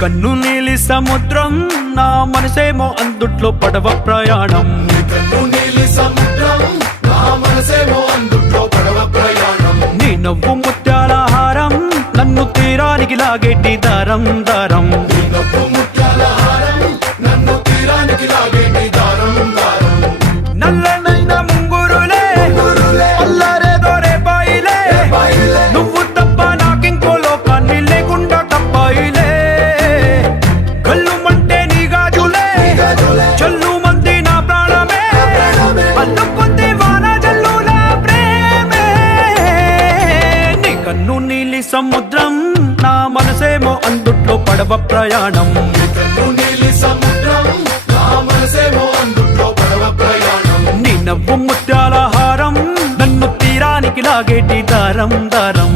కన్ను నీలి సముద్రం నా మనసేమో అందుట్లో పడవ ప్రయాణం. కన్ను నీలి సముద్రం నా మనసేమో అందుట్లో పడవ ప్రయాణం. నీ నవ్వు ముత్యాల హారం నన్ను తీరానికి లాగేటి దారం దారం. నీ నవ్వు ముత్యాల హారం నన్ను తీరానికి లాగేటి దారం దారం. నల్లనైన ముంగురులే అల్లారేదో రేపాయిలే, నువ్వు తప్ప నాకింకో లోకాన్ని లేకుండా తప్పాయిలే. కళ్ళు మంటే నీ గాజులే చల్లు మంది నా ప్రాణమే, అల్లుకుంది వాన జల్లుల ప్రేమే. నీ కన్ను నీలి సముద్రం నా మనసేమో అందుట్లో పడవ ప్రయాణం. కన్ను నీలి సముద్రం నా మనసేమో అందుట్లో పడవ ప్రయాణం. నీ నవ్వు ముత్యాల హారం నన్ను తీరానికి లాగేటి దారం దారం.